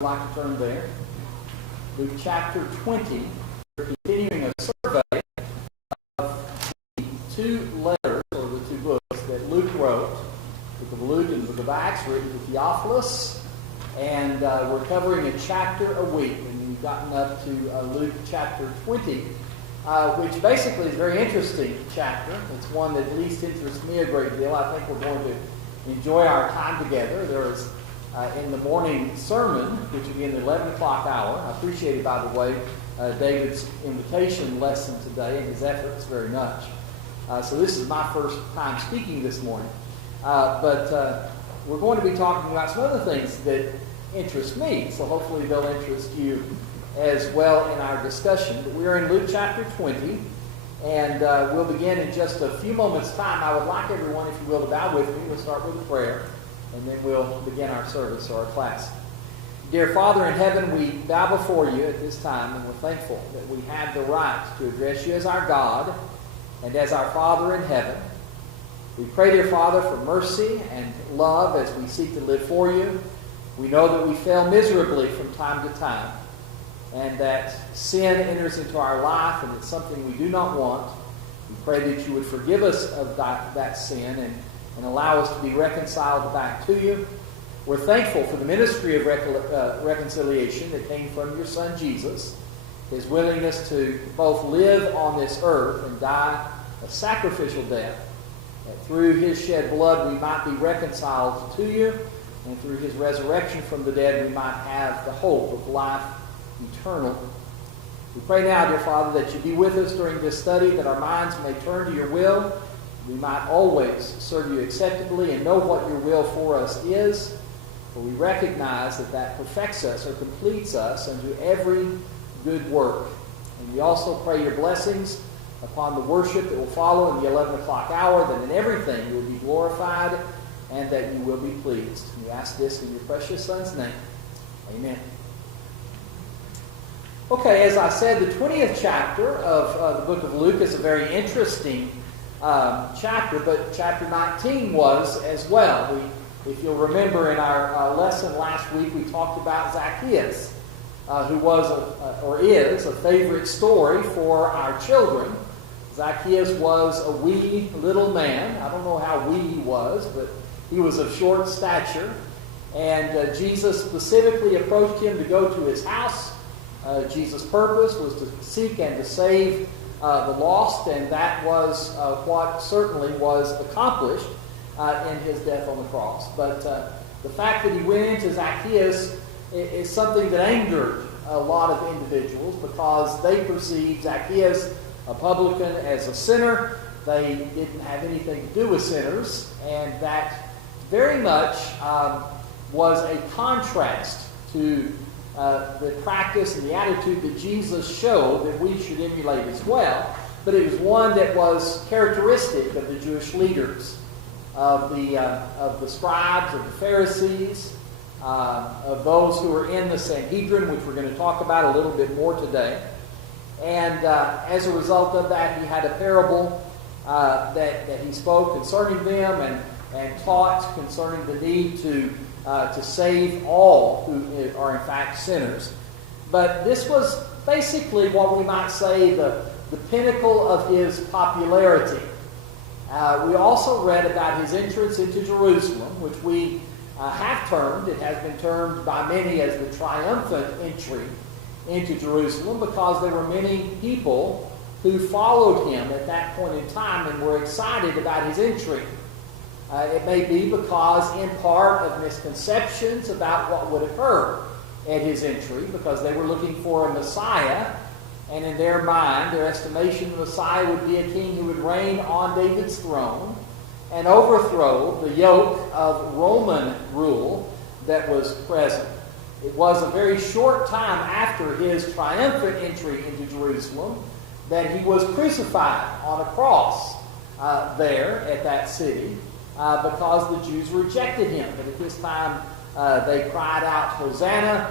I'd like to turn there. Luke chapter 20. We're continuing a survey of the two letters, or the two books, that Luke wrote. The book of Luke and the book of Acts, written to Theophilus. And we're covering a chapter a week. And we've gotten up to Luke chapter 20, which basically is a very interesting chapter. It's one that at least interests me a great deal. I think we're going to enjoy our time together. There is in the morning sermon, which will be in the 11 o'clock hour. I appreciate it, by the way, David's invitation lesson today and his efforts very much. So this is my first time speaking this morning. But we're going to be talking about some other things that interest me. So hopefully they'll interest you as well in our discussion. But we are in Luke chapter 20. And we'll begin in just a few moments' time. I would like everyone, if you will, to bow with me. We'll start with a prayer. And then we'll begin our service or our class. Dear Father in heaven, we bow before you at this time, and we're thankful that we have the right to address you as our God and as our Father in heaven. We pray, dear Father, for mercy and love as we seek to live for you. We know that we fail miserably from time to time, and that sin enters into our life, and it's something we do not want. We pray that you would forgive us of that sin and allow us to be reconciled back to you. We're thankful for the ministry of reconciliation that came from your Son Jesus, his willingness to both live on this earth and die a sacrificial death, that through his shed blood we might be reconciled to you, and through his resurrection from the dead we might have the hope of life eternal. We pray now, dear Father, that you be with us during this study, that our minds may turn to your will. We might always serve you acceptably and know what your will for us is, for we recognize that perfects us or completes us unto every good work. And we also pray your blessings upon the worship that will follow in the 11 o'clock hour, that in everything you will be glorified and that you will be pleased. And we ask this in your precious Son's name. Amen. Okay, as I said, the 20th chapter of the book of Luke is a very interesting chapter, but chapter 19 was as well. If you'll remember in our lesson last week, we talked about Zacchaeus, who was or is a favorite story for our children. Zacchaeus was a wee little man. I don't know how wee he was, but he was of short stature. And Jesus specifically approached him to go to his house. Jesus' purpose was to seek and to save the lost, and that was what certainly was accomplished in his death on the cross. But the fact that he went into Zacchaeus is something that angered a lot of individuals, because they perceived Zacchaeus, a publican, as a sinner. They didn't have anything to do with sinners, and that very much was a contrast to the practice and the attitude that Jesus showed that we should emulate as well. But it was one that was characteristic of the Jewish leaders, of the scribes, of the Pharisees, of those who were in the Sanhedrin, which we're going to talk about a little bit more today. And as a result of that, he had a parable that he spoke concerning them and taught concerning the need to save all who are in fact sinners. But this was basically what we might say the pinnacle of his popularity. We also read about his entrance into Jerusalem, which we have termed, it has been termed by many as the triumphant entry into Jerusalem, because there were many people who followed him at that point in time and were excited about his entry. It may be because, in part, of misconceptions about what would occur at his entry, because they were looking for a Messiah, and in their mind, their estimation, the Messiah would be a king who would reign on David's throne and overthrow the yoke of Roman rule that was present. It was a very short time after his triumphant entry into Jerusalem that he was crucified on a cross there at that city, because the Jews rejected him. But at this time, they cried out, "Hosanna,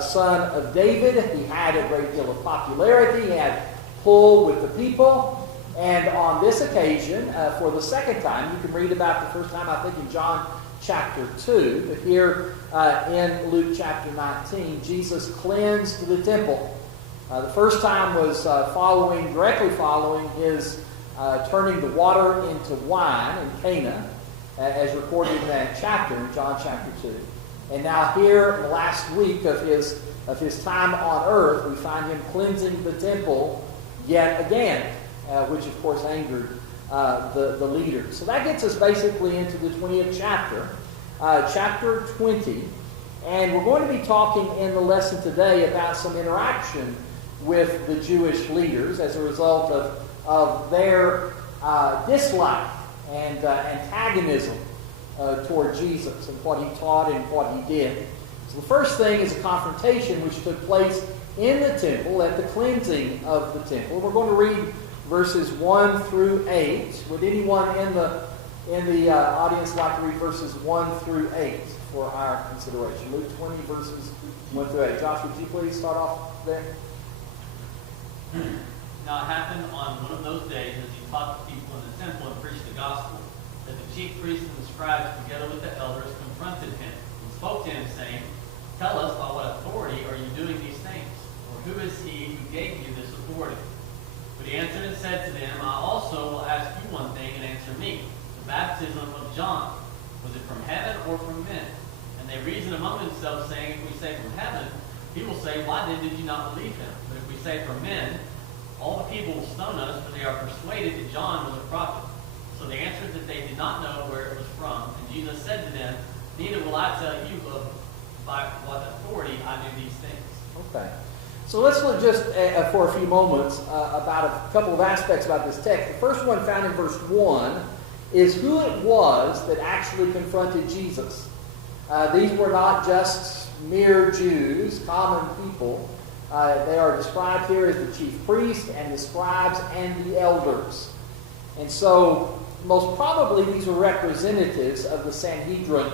son of David." He had a great deal of popularity. He had pull with the people. And on this occasion, for the second time, you can read about the first time, I think, in John chapter 2. But here in Luke chapter 19, Jesus cleansed the temple. The first time was directly following his turning the water into wine in Cana, as recorded in that chapter, in John chapter 2. And now here, in the last week of his time on earth, we find him cleansing the temple yet again, which of course angered the leaders. So that gets us basically into the 20th chapter, chapter 20. And we're going to be talking in the lesson today about some interaction with the Jewish leaders as a result of their dislike and antagonism toward Jesus and what he taught and what he did. So the first thing is a confrontation which took place in the temple at the cleansing of the temple. We're going to read verses 1 through 8. Would anyone in the audience like to read verses 1 through 8 for our consideration? Luke 20 verses 1 through 8. Josh, would you please start off there? Now it happened on one of those days as he taught the people in the temple and preached the gospel, that the chief priests and the scribes together with the elders confronted him and spoke to him, saying, "Tell us, by what authority are you doing these things? Or who is he who gave you this authority?" But he answered and said to them, "I also will ask you one thing, and answer me. The baptism of John, was it from heaven or from men?" And they reasoned among themselves, saying, "If we say from heaven, he will say, why then did you not believe him? But if we say from men, all the people will stone us, for they are persuaded that John was a prophet." So they answered that they did not know where it was from. And Jesus said to them, "Neither will I tell you by what authority I do these things." Okay. So let's look just for a few moments about a couple of aspects about this text. The first one found in verse 1 is who it was that actually confronted Jesus. These were not just mere Jews, common people. They are described here as the chief priest and the scribes and the elders. And so, most probably, these were representatives of the Sanhedrin.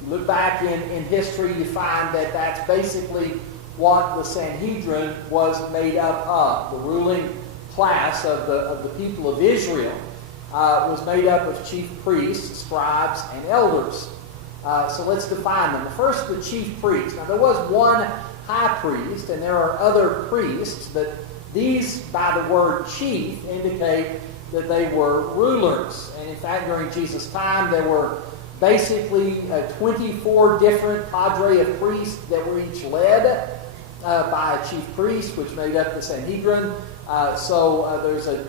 You look back in history, you find that that's basically what the Sanhedrin was made up of. The ruling class of the people of Israel was made up of chief priests, scribes, and elders. So let's define them. First, the chief priest. Now, there was one high priest, and there are other priests, but these, by the word chief, indicate that they were rulers. And in fact, during Jesus' time, there were basically 24 different cadre of priests that were each led by a chief priest, which made up the Sanhedrin. So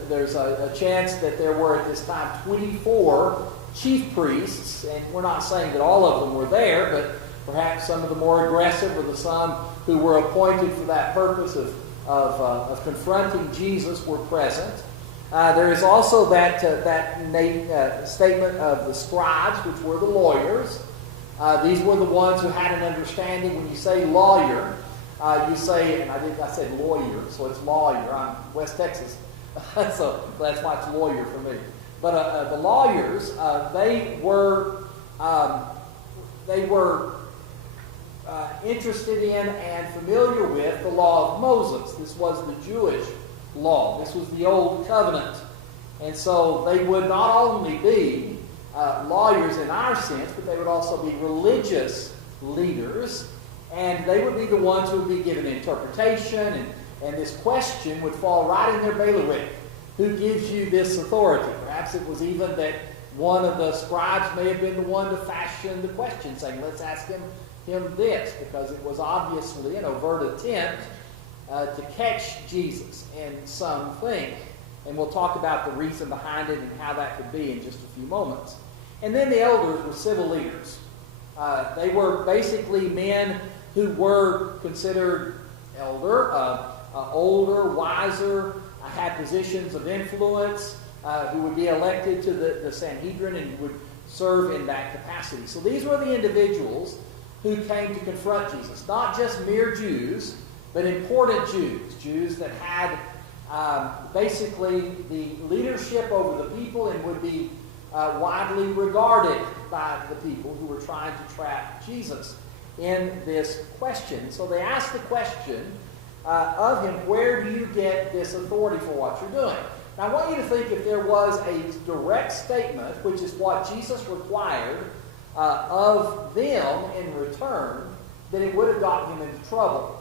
there's a chance that there were at this time 24 chief priests, and we're not saying that all of them were there, but perhaps some of the more aggressive or some who were appointed for that purpose of confronting Jesus were present. There is also that statement of the scribes, which were the lawyers. These were the ones who had an understanding. When you say lawyer, you say, and I said lawyer, so it's lawyer. I'm West Texas, so that's why it's lawyer for me. But the lawyers, they were interested in and familiar with the law of Moses. This was the Jewish law. This was the Old Covenant. And so they would not only be lawyers in our sense, but they would also be religious leaders. And they would be the ones who would be given interpretation. And this question would fall right in their bailiwick. Who gives you this authority? Perhaps it was even that one of the scribes may have been the one to fashion the question, saying, let's ask him this, because it was obviously an overt attempt to catch Jesus in something. And we'll talk about the reason behind it and how that could be in just a few moments. And then the elders were civil leaders. They were basically men who were considered older, wiser, had positions of influence, who would be elected to the Sanhedrin and would serve in that capacity. So these were the individuals who came to confront Jesus. Not just mere Jews, but important Jews that had basically the leadership over the people and would be widely regarded by the people who were trying to trap Jesus in this question. So they asked the question of him, where do you get this authority for what you're doing? Now I want you to think if there was a direct statement, which is what Jesus required of them in return, then it would have gotten him into trouble.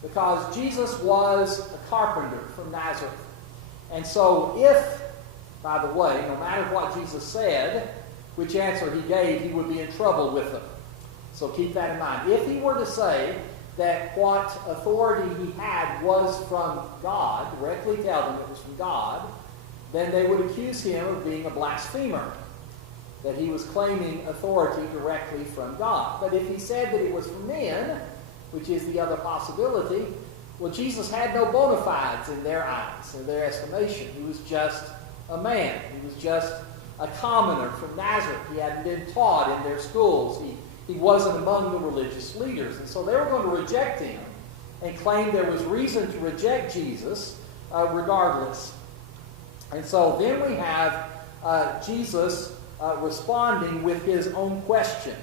Because Jesus was a carpenter from Nazareth. And so if, by the way, no matter what Jesus said, which answer he gave, he would be in trouble with them. So keep that in mind. If he were to say that what authority he had was from God, directly tell them it was from God, then they would accuse him of being a blasphemer, that he was claiming authority directly from God. But if he said that it was from men, which is the other possibility, well, Jesus had no bona fides in their eyes, in their estimation. He was just a man. He was just a commoner from Nazareth. He hadn't been taught in their schools. He wasn't among the religious leaders. And so they were going to reject him and claim there was reason to reject Jesus regardless. And so then we have Jesus responding with his own question.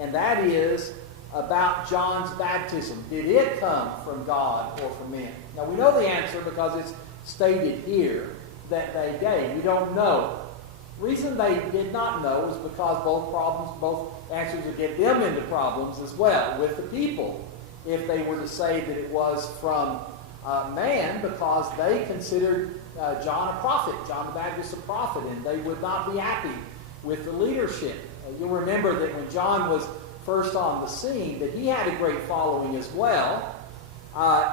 And that is about John's baptism. Did it come from God or from men? Now we know the answer because it's stated here that they gave. We don't know. The reason they did not know is because both answers would get them into problems as well with the people if they were to say that it was from man, because they considered John a prophet, John the Baptist a prophet, and they would not be happy with the leadership. You'll remember that when John was first on the scene, that he had a great following as well.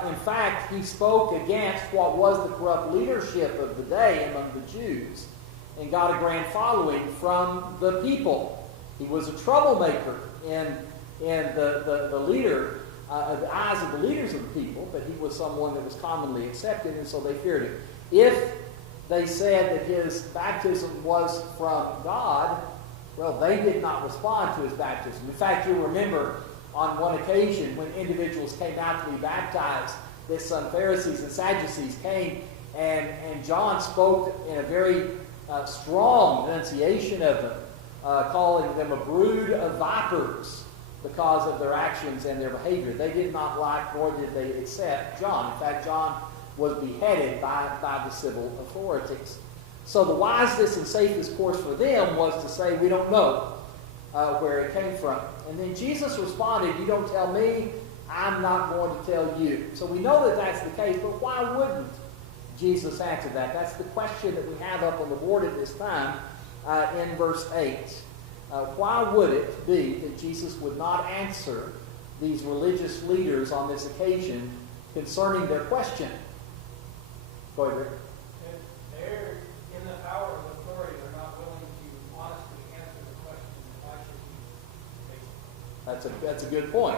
In fact, he spoke against what was the corrupt leadership of the day among the Jews and got a grand following from the people. He was a troublemaker in the leader, the eyes of the leaders of the people, but he was someone that was commonly accepted, and so they feared him. If they said that his baptism was from God, well, they did not respond to his baptism. In fact, you'll remember on one occasion when individuals came out to be baptized, that some Pharisees and Sadducees came, and John spoke in a very strong denunciation of them, calling them a brood of vipers because of their actions and their behavior. They did not like, nor did they accept John. In fact, John was beheaded by the civil authorities. So the wisest and safest course for them was to say, we don't know where it came from. And then Jesus responded, you don't tell me, I'm not going to tell you. So we know that that's the case, but why wouldn't Jesus answer that? That's the question that we have up on the board at this time in verse 8. Why would it be that Jesus would not answer these religious leaders on this occasion concerning their question? Go ahead, Rick. If they're in the power of authority, they're not willing to honestly answer the question, why should he? That's a good point.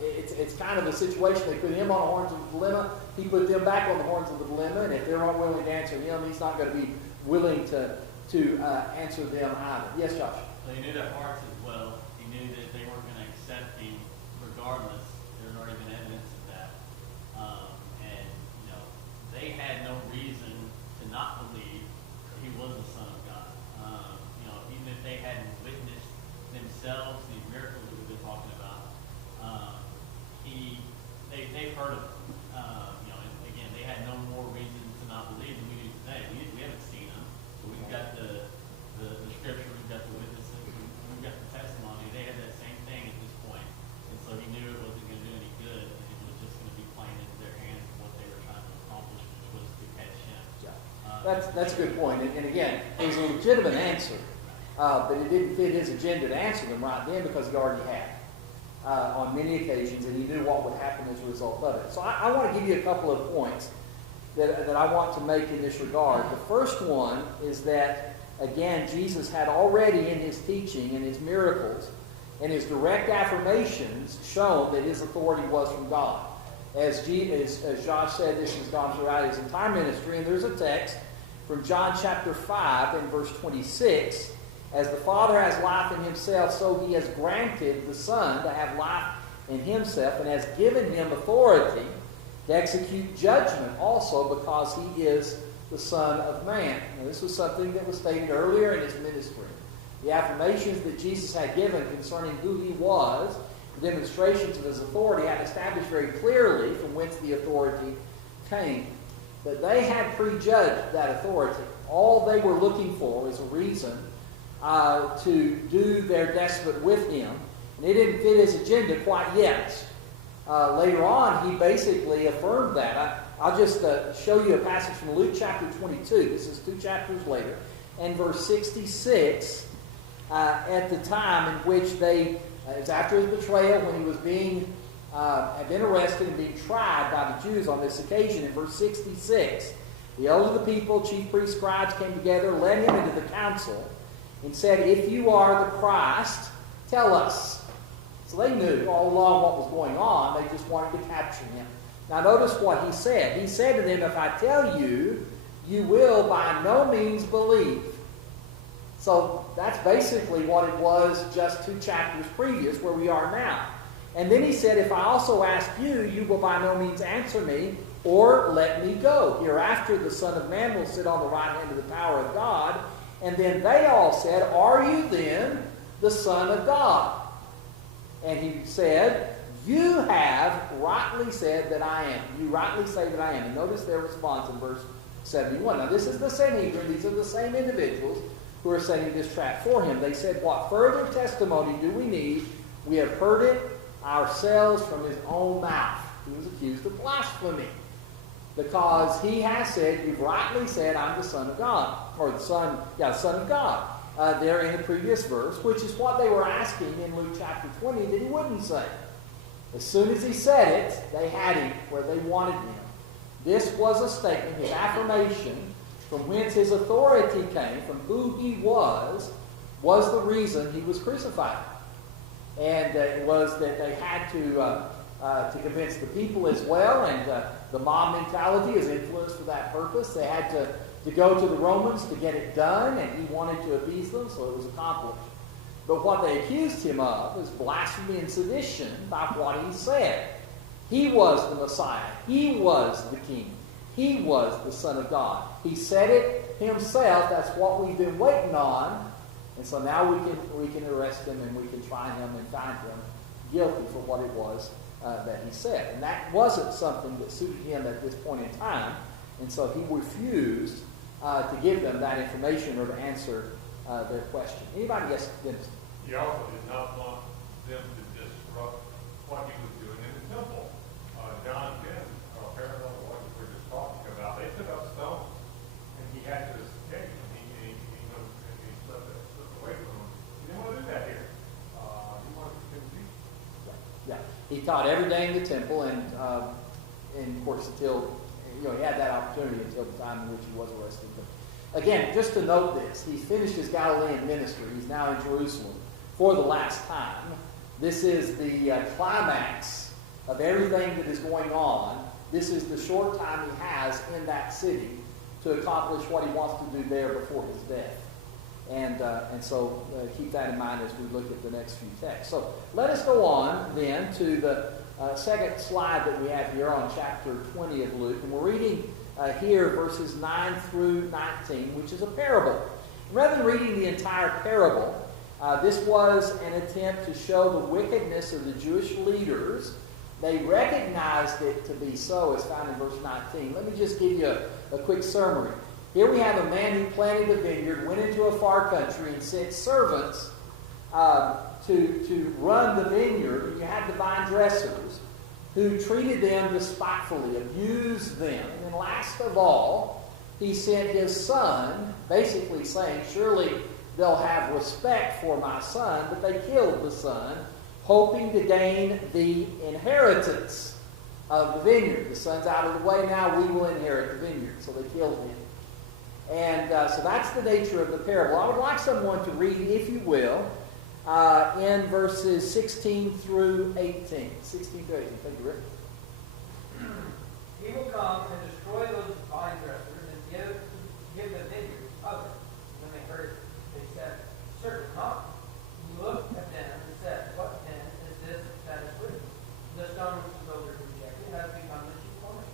It's kind of a situation. They put him on the horns of the dilemma. He put them back on the horns of the dilemma. And if they're not willing to answer him, he's not going to be willing to answer them either. Yes, Josh? So he knew their hearts as well. He knew that they weren't going to accept him regardless. There's already been evidence of that. And, they had no reason to not believe that he was the Son of God. Even if they hadn't witnessed themselves these miracles that we've been talking about, they've heard of him. And again, they had no more reason to not believe than we do today. We haven't seen him, so we've got the scripture, we've got the witnesses, we've got the testimony. They had that same thing at this point, and so he knew it wasn't going to do any good, and it was just going to be playing into their hands what they were trying to accomplish, which was to catch him. That's a good point. And again, it was a legitimate answer, but it didn't fit his agenda to answer them right then because he already had on many occasions, and he knew what would happen as a result of it. So I want to give you a couple of points that I want to make in this regard. The first one is that, again, Jesus had already in his teaching and his miracles and his direct affirmations shown that his authority was from God. As Josh said, this has gone throughout his entire ministry, and there's a text from John chapter 5 and verse 26. As the Father has life in himself, so he has granted the Son to have life in himself, and has given him authority to execute judgment also, because he is the Son of Man. Now, this was something that was stated earlier in his ministry. The affirmations that Jesus had given concerning who he was, the demonstrations of his authority, had established very clearly from whence the authority came. But they had prejudged that authority. All they were looking for was a reason to do their despot with him. And it didn't fit his agenda quite yet. Later on, he basically affirmed that. I'll just show you a passage from Luke chapter 22. This is 2 chapters later. And verse 66, at the time in which it's after his betrayal, when he was had been arrested and being tried by the Jews on this occasion. In verse 66, the elders of the people, chief priests, scribes came together, led him into the council, and said, "If you are the Christ, tell us." So they knew all along what was going on. They just wanted to capture him. Now notice what he said. He said to them, "If I tell you, you will by no means believe." So that's basically what it was just 2 chapters previous where we are now. And then he said, "If I also ask you, you will by no means answer me or let me go. Hereafter the Son of Man will sit on the right hand of the power of God." And then they all said, "Are you then the Son of God?" And he said, "You have rightly said that I am." You rightly say that I am. And notice their response in verse 71. Now this is the Sanhedrin. These are the same individuals who are setting this trap for him. They said, "What further testimony do we need? We have heard it ourselves from his own mouth." He was accused of blasphemy because he has said, "You've rightly said I'm the Son of God," or the Son of God. There in the previous verse, which is what they were asking in Luke chapter 20 that he wouldn't say. As soon as he said it, they had him where they wanted him. This was a statement, his affirmation, from whence his authority came, from who he was the reason he was crucified. And it was that they had to convince the people as well, and the mob mentality is influenced for that purpose. They had to go to the Romans to get it done, and he wanted to appease them, so it was accomplished. But what they accused him of was blasphemy and sedition by what he said. He was the Messiah. He was the King. He was the Son of God. He said it himself. That's what we've been waiting on. And so now we can arrest him and we can try him and find him guilty for what it was that he said. And that wasn't something that suited him at this point in time. And so he refused to give them that information or to answer their question. Anybody? Yes, Dennis. He also did not want them to disrupt what he was doing in the temple. John 10, parallel to what we were just talking about, they took up stones, and he had to escape, and he slipped away from them. He didn't want to do that here. He wanted to continue. Yeah, he taught every day in the temple, and of course until he had that opportunity until the time in which he was arrested. But again, just to note this, he finished his Galilean ministry. He's now in Jerusalem for the last time. This is the climax of everything that is going on. This is the short time he has in that city to accomplish what he wants to do there before his death. And so keep that in mind as we look at the next few texts. So let us go on then to the second slide that we have here on chapter 20 of Luke. And we're reading here verses 9 through 19, which is a parable. Rather than reading the entire parable, this was an attempt to show the wickedness of the Jewish leaders. They recognized it to be so, as found in verse 19. Let me just give you a quick summary. Here we have a man who planted a vineyard, went into a far country, and sent servants to run the vineyard. And you had the vine dressers who treated them despitefully, abused them. And then last of all, he sent his son, basically saying, surely they'll have respect for my son, but they killed the son, hoping to gain the inheritance of the vineyard. The son's out of the way now, we will inherit the vineyard. So they killed him. And so that's the nature of the parable. I would like someone to read, if you will, in verses 16 through 18. 16 through 18. Thank you, Rick. He will come and destroy those vine dressers and give the vineyard to others. When they heard it, they said, certainly not. He looked at them and said, what then is this that is written? The stone which the builders rejected has become the chief cornerstone.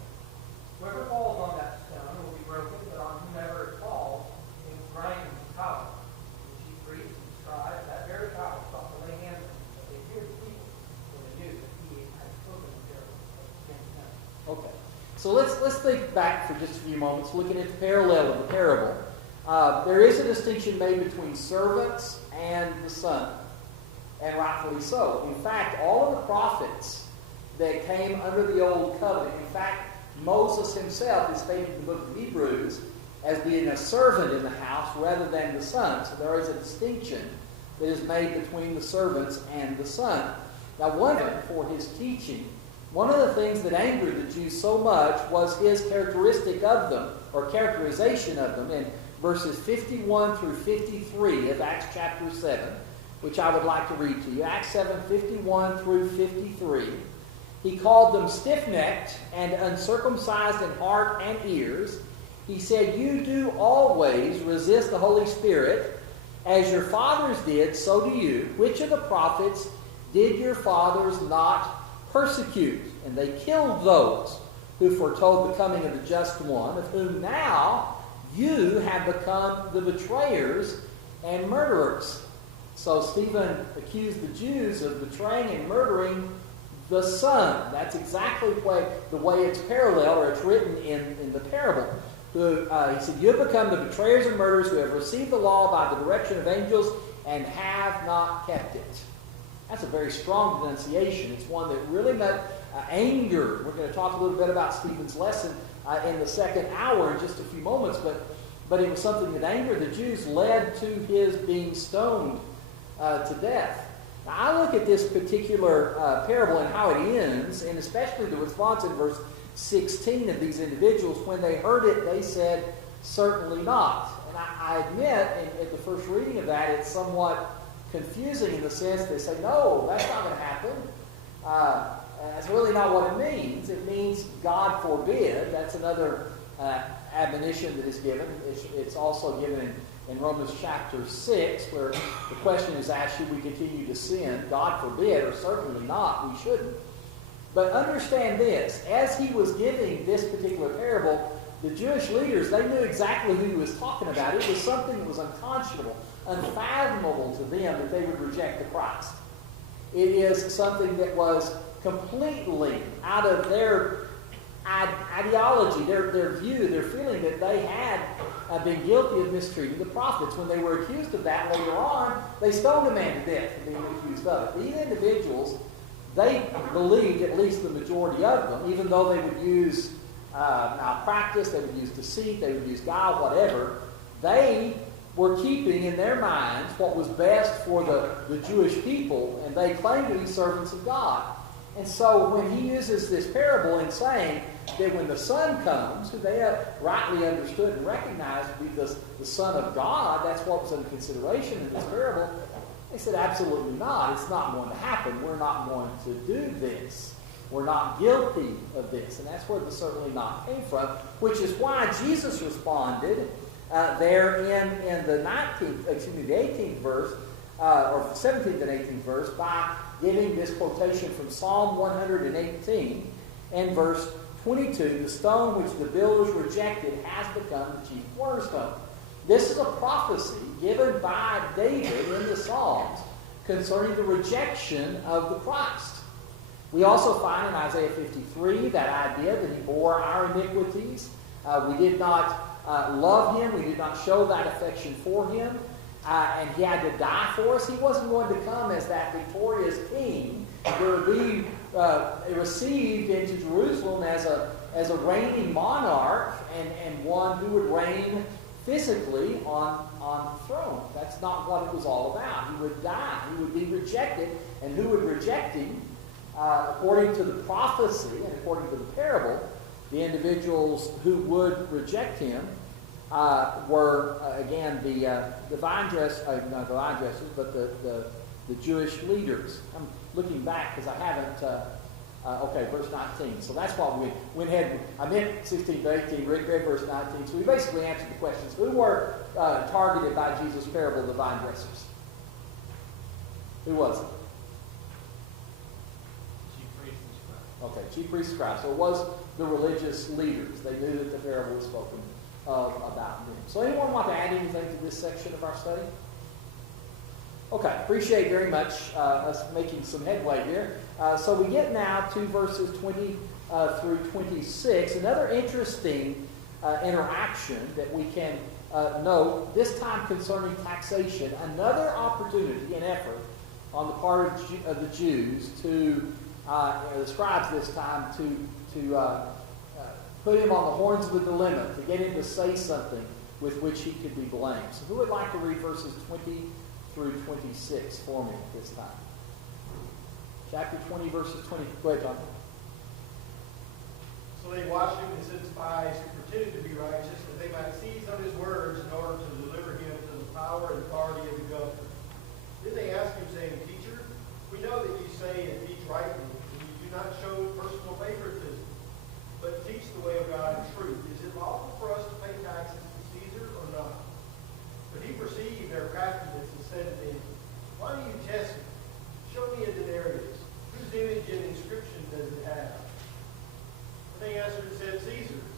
Whoever falls on that stone will be broken, but on whomever it falls, it will grind him to powder. The chief priests and scribes, that very power, sought to lay hands on him, but they feared the people, for they knew that he had spoken the parable against them. Okay. So let's think back for just a few moments, looking at the parallel of the parable. there is a distinction made between servants and the Son, and rightfully so. In fact, all of the prophets that came under the Old Covenant, in fact, Moses himself is stated in the book of Hebrews as being a servant in the house rather than the son. So there is a distinction that is made between the servants and the son. Now, one of them, for his teaching, one of the things that angered the Jews so much was his characteristic of them, or characterization of them, in verses 51 through 53 of Acts chapter 7, which I would like to read to you. Acts 7, 51 through 53. He called them stiff-necked and uncircumcised in heart and ears. He said, "You do always resist the Holy Spirit. As your fathers did, so do you. Which of the prophets did your fathers not persecute? And they killed those who foretold the coming of the just one, of whom now you have become the betrayers and murderers." So Stephen accused the Jews of betraying and murdering the Son. That's exactly the way it's paralleled, or it's written in the parable. He said, "You have become the betrayers and murderers who have received the law by the direction of angels and have not kept it." That's a very strong denunciation. It's one that really angered. We're going to talk a little bit about Stephen's lesson in the second hour in just a few moments, but it was something that angered the Jews, led to his being stoned to death. Now, I look at this particular parable and how it ends, and especially the response in verse 16 of these individuals. When they heard it, they said, "Certainly not." And I admit, at the first reading of that, it's somewhat confusing in the sense they say, "No, that's not going to happen." That's really not what it means. It means God forbid. That's another admonition that is given. It's also given in Romans chapter 6, where the question is asked, should we continue to sin? God forbid, or certainly not. We shouldn't. But understand this. As he was giving this particular parable, the Jewish leaders, they knew exactly who he was talking about. It was something that was unconscionable, unfathomable to them that they would reject the Christ. It is something that was completely out of their ideology, their view, their feeling that they had been guilty of mistreating the prophets. When they were accused of that later on, they stoned a man to death for being accused of it. These individuals, they believed, at least the majority of them, even though they would use malpractice, they would use deceit, they would use guile, whatever, they were keeping in their minds what was best for the Jewish people, and they claimed to be servants of God. And so when he uses this parable in saying that when the Son comes, who they have rightly understood and recognized to be the Son of God, that's what was under consideration in this parable, they said, absolutely not. It's not going to happen. We're not going to do this. We're not guilty of this. And that's where the certainly not came from, which is why Jesus responded there in the 18th verse, or 17th and 18th verse, by giving this quotation from Psalm 118 and verse 22, "The stone which the builders rejected has become the chief cornerstone." This is a prophecy given by David in the Psalms concerning the rejection of the Christ. We also find in Isaiah 53 that idea that he bore our iniquities. We did not love him. We did not show that affection for him. And he had to die for us. He wasn't going to come as that victorious king to be received into Jerusalem as a reigning monarch and one who would reign physically on the throne. That's not what it was all about. He would die. He would be rejected. And who would reject him? According to the prophecy and according to the parable, the individuals who would reject him were, again, the vine dressers, not the vine dressers, but the Jewish leaders. I'm looking back because I haven't, okay, verse 19. So that's why we went ahead. I meant 16 to 18, read verse 19. So we basically answered the questions. Who were targeted by Jesus' parable, the vine dressers? Who was it? Chief priests and scribes. Okay, chief priests and scribes. So it was the religious leaders. They knew that the parable was spoken about them. So anyone want to add anything to this section of our study? Okay, appreciate very much us making some headway here. So we get now to verses 20 through 26. Another interesting interaction that we can note, this time concerning taxation, another opportunity and effort on the part of the Jews to, the scribes this time, to put him on the horns of a dilemma, to get him to say something with which he could be blamed. So who would like to read verses 20 through 26 for me at this time? Chapter 20, verses 20. Go ahead, John. So they watched him and sent spies who pretended to be righteous, that they might seize on his words in order to deliver him to the power and authority of the governor. Then they asked him, saying, Teacher, we know that you say and teach rightly, and you do not show personal favoritism, but teach the way of God in truth. Is it lawful for us to pay taxes to Caesar or not? But he perceived their craftiness and said to them, Why do you test me? Show me a denarius. Whose image and inscription does it have? And they answered and said, Caesar's.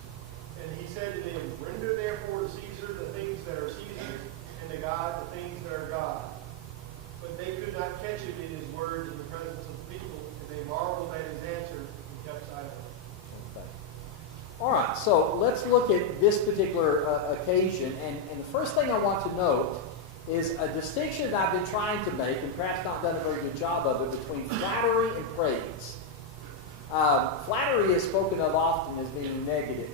And he said to them, Render therefore to Caesar the things that are Caesar's, and to God the things that are God's. But they could not catch him in his words in the presence of the people, and they marveled at his answer and kept silent. Okay. All right, so let's look at this particular occasion. And the first thing I want to note is a distinction that I've been trying to make, and perhaps not done a very good job of it, between flattery and praise. Flattery is spoken of often as being negative.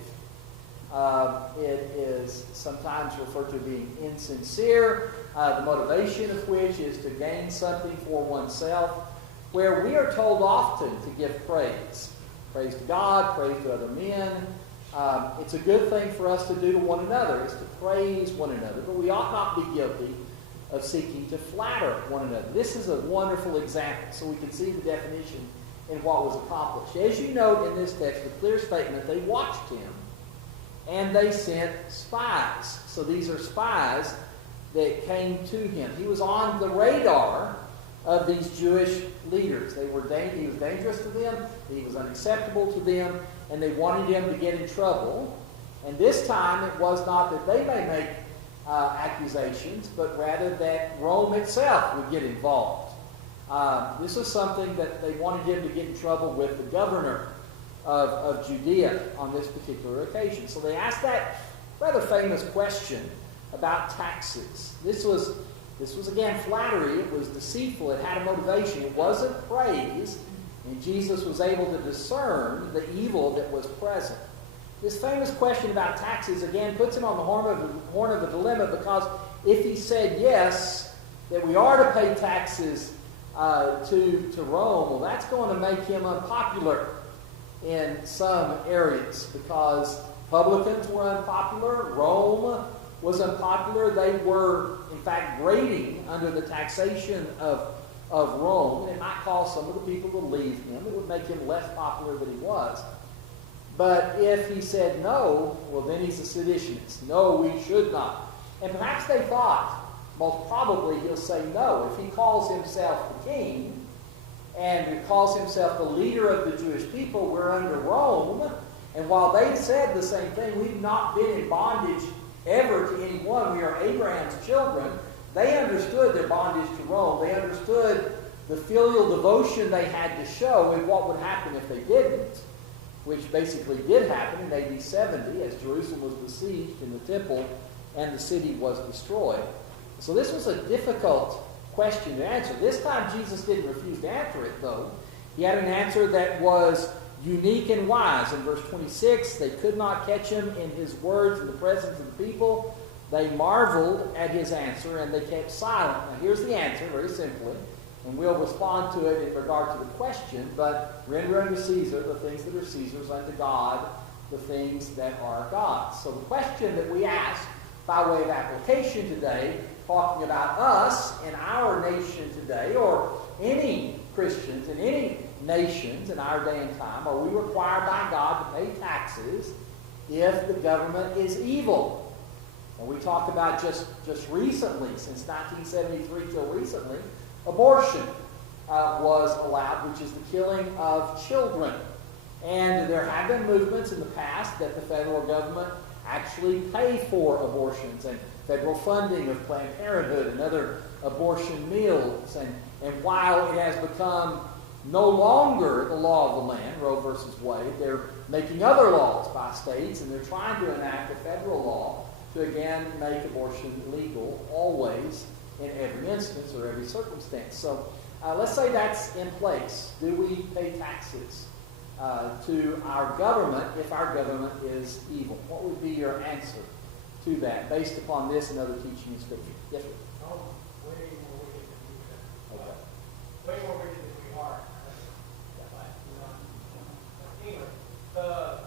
It is sometimes referred to being insincere, the motivation of which is to gain something for oneself, where we are told often to give praise. Praise to God, praise to other men. It's a good thing for us to do to one another, is to praise one another, but we ought not be guilty of seeking to flatter one another. This is a wonderful example, so we can see the definition in what was accomplished. As you note in this text, a clear statement, they watched him and they sent spies. So these are spies that came to him. He was on the radar of these Jewish leaders. He was dangerous to them, he was unacceptable to them, and they wanted him to get in trouble. And this time it was not that they may make accusations, but rather that Rome itself would get involved. This is something that they wanted him to get in trouble with the governor of Judea on this particular occasion. So they asked that rather famous question about taxes. This was again flattery. It was deceitful. It had a motivation. It wasn't praise. And Jesus was able to discern the evil that was present. This famous question about taxes, again, puts him on the horn of a dilemma, because if he said yes, that we are to pay taxes to Rome, well, that's going to make him unpopular in some areas, because publicans were unpopular, Rome was unpopular. They were, in fact, grading under the taxation of Rome. It might cause some of the people to leave him. It would make him less popular than he was. But if he said no, well, then he's a seditionist. No, we should not. And perhaps they thought, most probably he'll say no. If he calls himself the king and calls himself the leader of the Jewish people, we're under Rome. And while they said the same thing, we've not been in bondage ever to anyone. We are Abraham's children. They understood their bondage to Rome. They understood the filial devotion they had to show and what would happen if they didn't, which basically did happen in AD 70 as Jerusalem was besieged in the temple and the city was destroyed. So this was a difficult question to answer. This time Jesus didn't refuse to answer it, though. He had an answer that was unique and wise. In verse 26, they could not catch him in his words in the presence of the people. They marveled at his answer and they kept silent. Now here's the answer, very simply, and we'll respond to it in regard to the question, but render unto Caesar the things that are Caesar's, unto God the things that are God's. So the question that we ask by way of application today, talking about us and our nation today, or any Christians in any nations in our day and time, are we required by God to pay taxes if the government is evil? And we talked about just recently, since 1973 till recently, abortion was allowed, which is the killing of children. And there have been movements in the past that the federal government actually pay for abortions, and federal funding of Planned Parenthood and other abortion mills. And while it has become no longer the law of the land, Roe versus Wade, they're making other laws by states, and they're trying to enact a federal law to again make abortion legal always in every instance or every circumstance. So let's say that's in place. Do we pay taxes to our government if our government is evil? What would be your answer to that based upon this and other teaching in Scripture? Yes, sir. Oh, way more wicked than we are. Okay. Way more wicked than we are. Anyway, the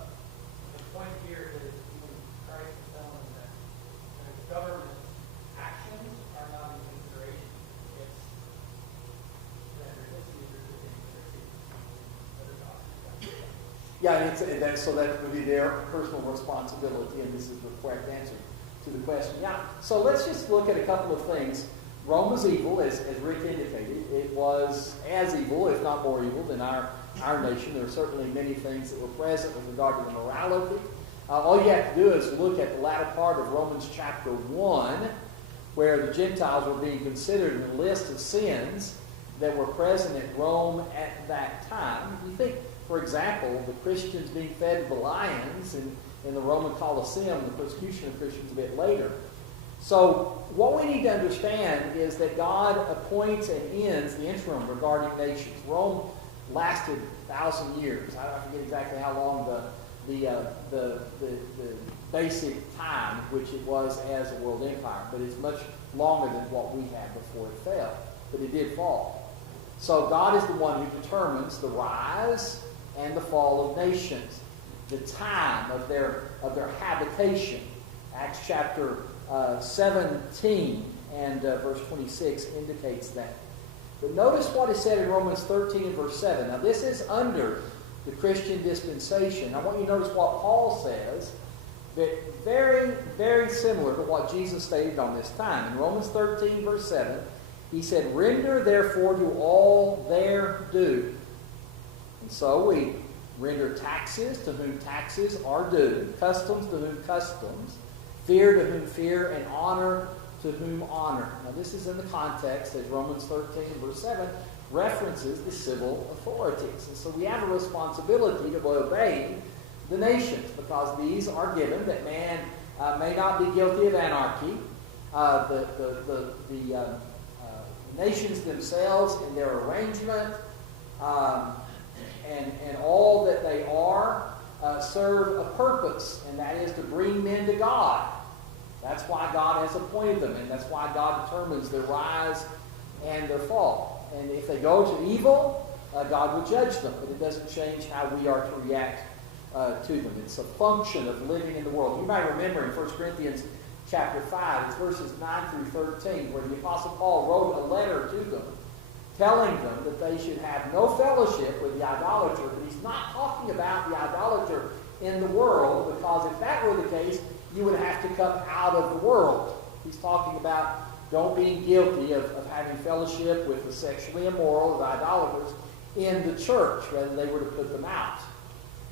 point here is even Christ is telling that the government's actions are not in consideration. It's that it's either Yeah, and so that would be their personal responsibility, and this is the correct answer to the question. Yeah, so let's just look at a couple of things. Rome was evil, as Rick indicated. It was as evil, if not more evil, than our nation. There are certainly many things that were present with regard to the morality. All you have to do is look at the latter part of Romans chapter 1, where the Gentiles were being considered in the list of sins that were present at Rome at that time. You think, for example, the Christians being fed to the lions in the Roman Colosseum, the persecution of Christians a bit later. So what we need to understand is that God appoints and ends the interim regarding nations. Rome lasted 1,000 years. I forget exactly how long the basic time which it was as a world empire, but it's much longer than what we had before it fell. But it did fall. So God is the one who determines the rise and the fall of nations, the time of their habitation. Acts chapter 17 and verse 26 indicates that. But notice what is said in Romans 13 and verse 7. Now this is under the Christian dispensation. I want you to notice what Paul says, that very, very similar to what Jesus stated on this time. In Romans 13 verse 7, he said, "Render therefore to all their due." And so we render taxes to whom taxes are due, customs to whom customs, fear to whom fear, and honor to whom honor. Now this is in the context, as Romans 13 and verse 7 references the civil authorities. And so we have a responsibility to obey the nations, because these are given that man may not be guilty of anarchy. The nations themselves in their arrangement and all that they are serve a purpose, and that is to bring men to God. That's why God has appointed them, and that's why God determines their rise and their fall. And if they go to evil, God will judge them, but it doesn't change how we are to react to them. It's a function of living in the world. You might remember in 1 Corinthians chapter 5, it's verses 9 through 13, where the Apostle Paul wrote a letter to them, telling them that they should have no fellowship with the idolater. But he's not talking about the idolater in the world, because if that were the case, you would have to come out of the world. He's talking about don't being guilty of having fellowship with the sexually immoral, the idolaters, in the church, rather they were to put them out.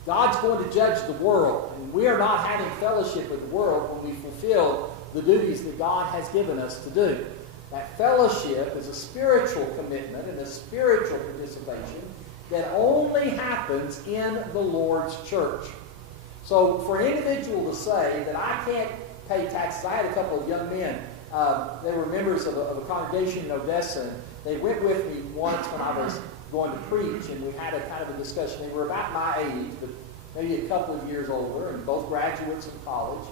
God's going to judge the world, and we are not having fellowship with the world when we fulfill the duties that God has given us to do. That fellowship is a spiritual commitment and a spiritual participation that only happens in the Lord's church. So for an individual to say that I can't pay taxes, I had a couple of young men, they were members of a congregation in Odessa, and they went with me once when I was going to preach, and we had a kind of a discussion. They were about my age, but maybe a couple of years older, and both graduates of college.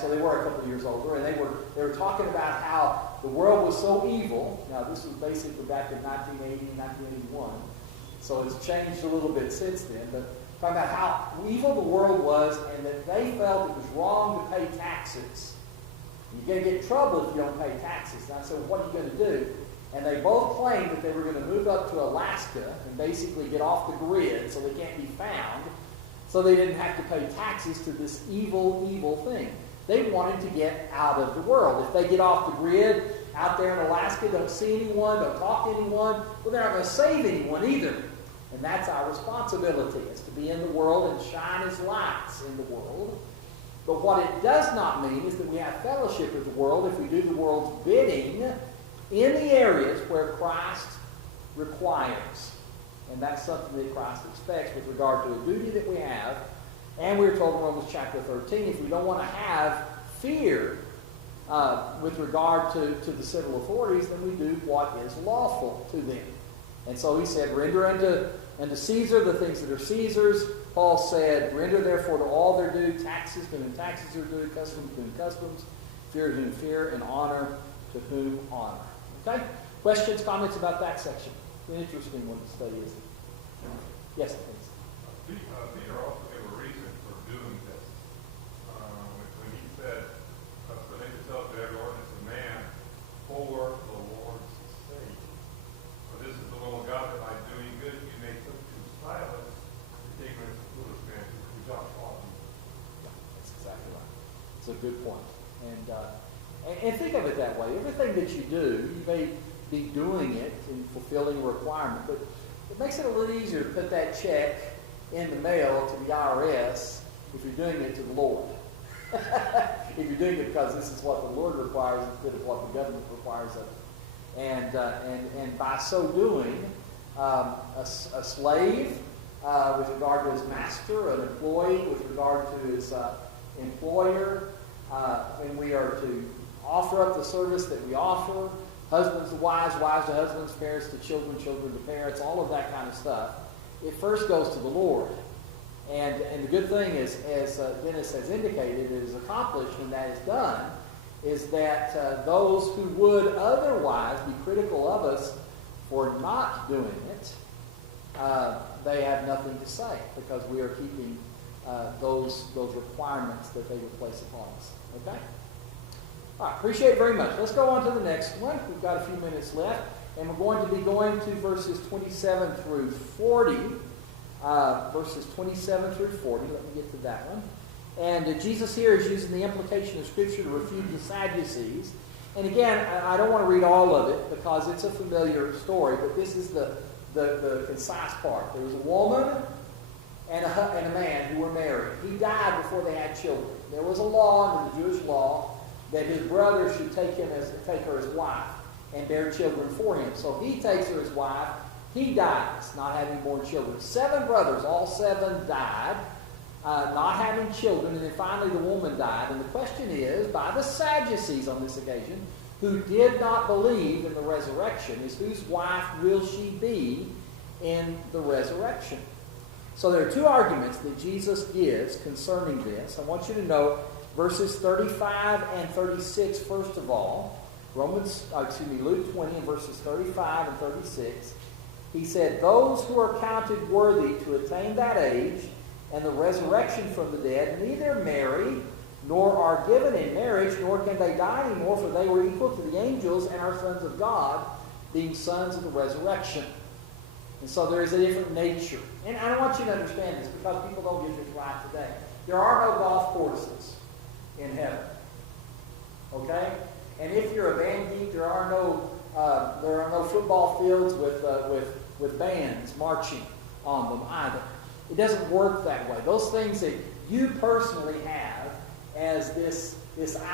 So they were a couple of years older, and they were talking about how the world was so evil. Now, this was basically back in 1980, 1981, so it's changed a little bit since then, but talking about how evil the world was, and that they felt it was wrong to pay taxes. You're going to get in trouble if you don't pay taxes. And I said, well, what are you going to do? And they both claimed that they were going to move up to Alaska and basically get off the grid so they can't be found, so they didn't have to pay taxes to this evil, evil thing. They wanted to get out of the world. If they get off the grid out there in Alaska, don't see anyone, don't talk to anyone, well, they're not going to save anyone either. And that's our responsibility, is to be in the world and shine as lights in the world. But what it does not mean is that we have fellowship with the world if we do the world's bidding in the areas where Christ requires. And that's something that Christ expects with regard to a duty that we have. And we're told in Romans chapter 13, if we don't want to have fear with regard to the civil authorities than we do what is lawful to them. And so he said, render unto Caesar the things that are Caesar's. Paul said, render therefore to all their due, taxes to whom taxes are due, customs to whom customs, fear to whom fear, and honor to whom honor. Okay? Questions, comments about that section? An interesting one to study, isn't it? Yes, please. Peter also gave a reason for doing this. When he said, for they to tell to every ordinance of man for the Lord's sake. For this is the will of God, that by doing good you may put to silence the ignorance of foolish man who jumps off. Yeah, that's exactly right. It's a good point. And think of it that way. Everything that you do, you may be doing it and fulfilling a requirement, but it makes it a little easier to put that check in the mail to the IRS if you're doing it to the Lord. If you're doing it because this is what the Lord requires instead of what the government requires of it. And by so doing, a slave with regard to his master, an employee with regard to his employer, when we are to offer up the service that we offer, husbands to wives, wives to husbands, parents to children, children to parents, all of that kind of stuff, it first goes to the Lord. And the good thing is, as Dennis has indicated, it is accomplished when that is done, is that those who would otherwise be critical of us for not doing it, they have nothing to say because we are keeping those requirements that they would place upon us. Okay? All right, appreciate it very much. Let's go on to the next one. We've got a few minutes left, and we're going to be going to verses 27 through 40. Verses 27 through 40. Let me get to that one. And Jesus here is using the implication of Scripture to refute the Sadducees. And again, I don't want to read all of it because it's a familiar story, but this is the concise part. There was a woman and a man who were married. He died before they had children. There was a law in the Jewish law that his brother should take her as wife and bear children for him. So he takes her as wife. He dies, not having born children. 7 brothers, all 7 died, not having children, and then finally the woman died. And the question is, by the Sadducees on this occasion, who did not believe in the resurrection, is whose wife will she be in the resurrection? So there are 2 arguments that Jesus gives concerning this. I want you to note verses 35 and 36 first of all. Luke 20 and verses 35 and 36. He said, those who are counted worthy to attain that age and the resurrection from the dead neither marry nor are given in marriage, nor can they die anymore, for they were equal to the angels and are sons of God, being sons of the resurrection. And so there is a different nature. And I want you to understand this because people don't get this right today. There are no golf courses in heaven. Okay? And if you're a band geek, there are no football fields with bands marching on them either. It doesn't work that way. Those things that you personally have as this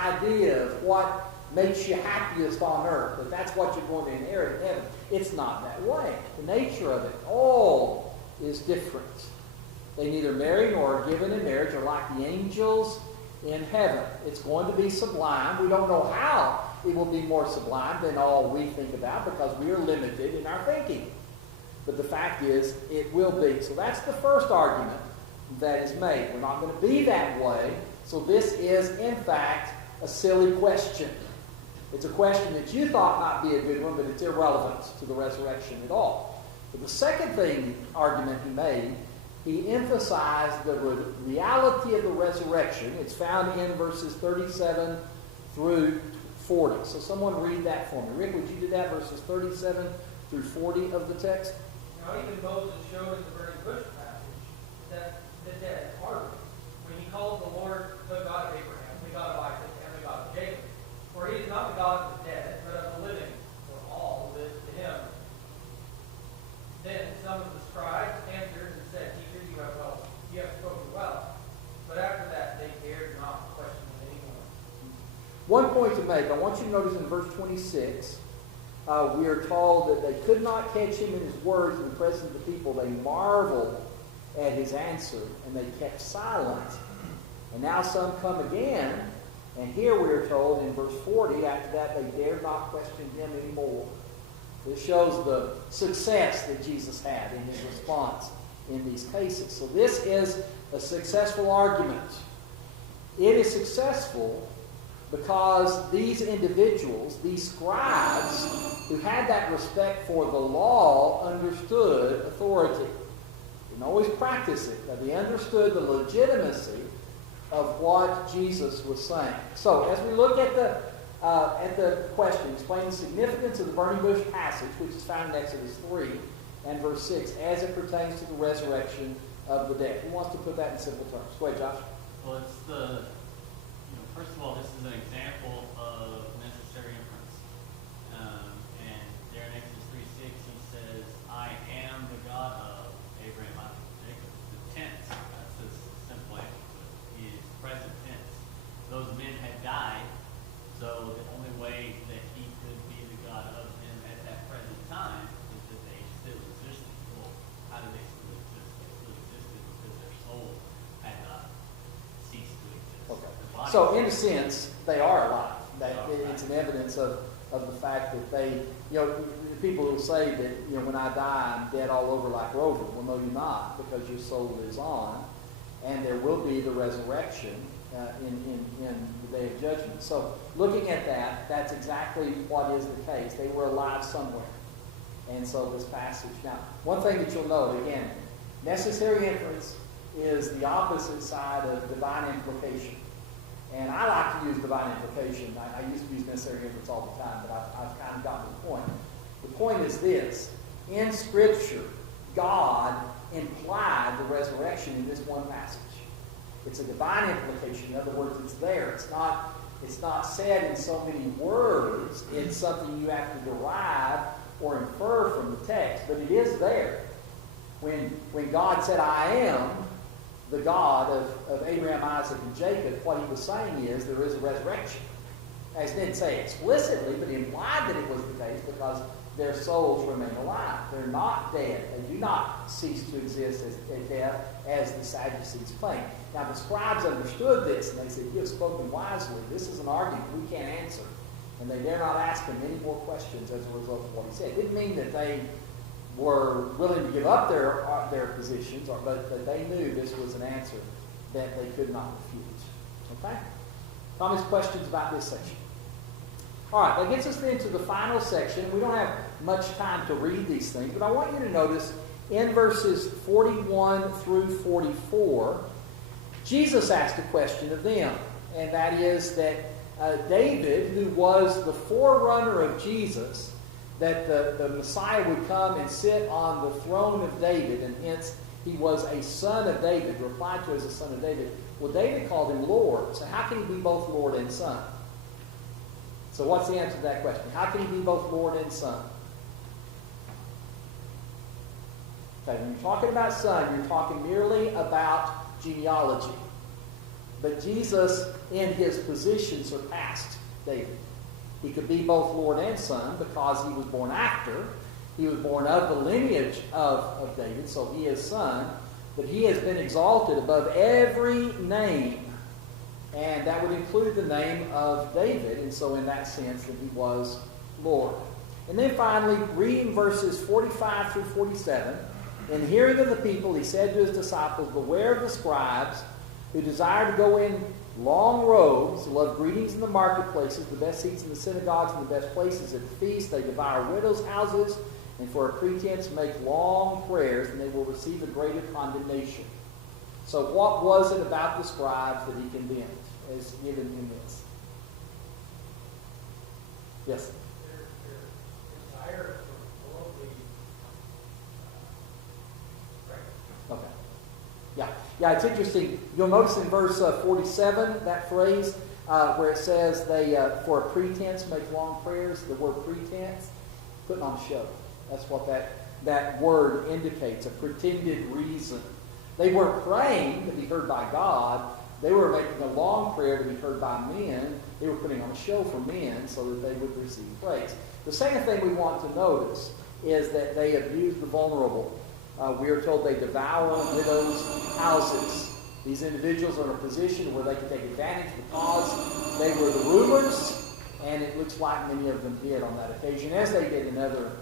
idea of what makes you happiest on earth, that's what you're going to inherit in heaven. It's not that way. The nature of it all is different. They neither marry nor are given in marriage, are like the angels in heaven. It's going to be sublime. We don't know how it will be more sublime than all we think about because we are limited in our thinking. But the fact is, it will be. So that's the first argument that is made. We're not going to be that way. So this is, in fact, a silly question. It's a question that you thought might be a good one, but it's irrelevant to the resurrection at all. But the second argument he made, he emphasized the reality of the resurrection. It's found in verses 37 through 40. So someone read that for me. Rick, would you do that, verses 37 through 40 of the text? Now, even Moses showed in the burning bush passage that the dead are risen. When he called the Lord the God of Abraham, the God of Isaac, and the God of Jacob. For he is not the God of the dead, but of the living, for all live to him. Then some of the scribes answered and said, Teacher, you have spoken well. But after that they dared not question him anymore. One point to make. I want you to notice in verse 26, we are told that they could not catch him in his words in the presence of the people. They marveled at his answer, and they kept silent. And now some come again And here we are told in verse 40, after that they dared not question him anymore. This shows the success that Jesus had in his response in these cases. So this is a successful argument. It is successful because these individuals, these scribes, who had that respect for the law, understood authority. They didn't always practice it, but they understood the legitimacy of what Jesus was saying. So, as we look at the question, explain the significance of the burning bush passage, which is found in Exodus 3 and verse 6, as it pertains to the resurrection of the dead. Who wants to put that in simple terms? Go ahead, Josh. Well, it's first of all, this is an example of necessary inference. And there in Exodus 3:6, he says, I am the God of Abraham, Isaac, and Jacob. The tense, that's a simple answer to it. He is present tense. Those men had died, so the only way that he could be the God of them at that present time is that they still existed. Well, how did they still exist? They still existed because their soul had not ceased to exist. Okay. The body- So, in a sense, they are alive. It's an evidence of the fact that they, people will say that, when I die, I'm dead all over like Rover. Well, no, you're not, because your soul lives on, and there will be the resurrection in the day of judgment. So, looking at that, that's exactly what is the case. They were alive somewhere. And so, this passage. Now, one thing that you'll note, again, necessary inference is the opposite side of divine implication. And I like to use divine implication. I used to use necessary inference all the time, but I've kind of gotten to the point. The point is this. In Scripture, God implied the resurrection in this one passage. It's a divine implication. In other words, it's there. It's not said in so many words. It's something you have to derive or infer from the text, but it is there. When God said, I am the God of Abraham, Isaac, and Jacob, what he was saying is there is a resurrection. Now, he didn't say explicitly, but he implied that it was the case because their souls remain alive. They're not dead. They do not cease to exist at death, as the Sadducees claim. Now, the scribes understood this, and they said, you have spoken wisely. This is an argument we can't answer. And they dare not ask him any more questions as a result of what he said. It didn't mean that they were willing to give up their positions, but they knew this was an answer that they could not refute. Okay? Comments, questions about this section? All right, that gets us then to the final section. We don't have much time to read these things, but I want you to notice in verses 41 through 44, Jesus asked a question of them, and that is that David, who was the forerunner of Jesus, that the Messiah would come and sit on the throne of David, and hence he was a son of David, replied to as a son of David. Well, David called him Lord, so how can he be both Lord and son? So what's the answer to that question? How can he be both Lord and son? Okay, when you're talking about son, you're talking merely about genealogy. But Jesus, in his position, surpassed David. He could be both Lord and son because he was born after. He was born of the lineage of David, so he is son. But he has been exalted above every name. And that would include the name of David. And so in that sense, that he was Lord. And then finally, reading verses 45 through 47. In hearing of the people, he said to his disciples, beware of the scribes who desire to go in long robes, love greetings in the marketplaces, the best seats in the synagogues, and the best places at the feast. They devour widows' houses, and for a pretense make long prayers, and they will receive a greater condemnation. So what was it about the scribes that he condemned, as given in this? Yes? Their desire for worldly Okay. Yeah, it's interesting. You'll notice in verse 47, that phrase where it says they, for a pretense, make long prayers. The word pretense, putting on a show. That's what that word indicates, a pretended reason. They weren't praying to be heard by God. They were making a long prayer to be heard by men. They were putting on a show for men so that they would receive praise. The second thing we want to notice is that they abused the vulnerable. We are told they devour widows' houses. These individuals are in a position where they can take advantage because they were the rulers, and it looks like many of them did on that occasion, as they did in other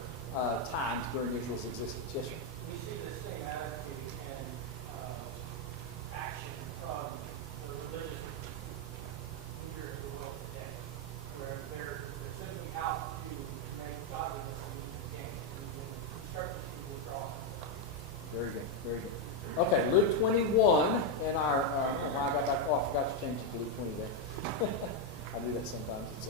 times during Israel's existence. Yes, sir. We see the same attitude and action from the religious leaders of the world today, where they're simply out to make godliness an easy game, and instruct people to draw. Very good, very good. Okay, Luke 21, and I got back, I forgot to change it to Luke 20 there. I do that sometimes. It's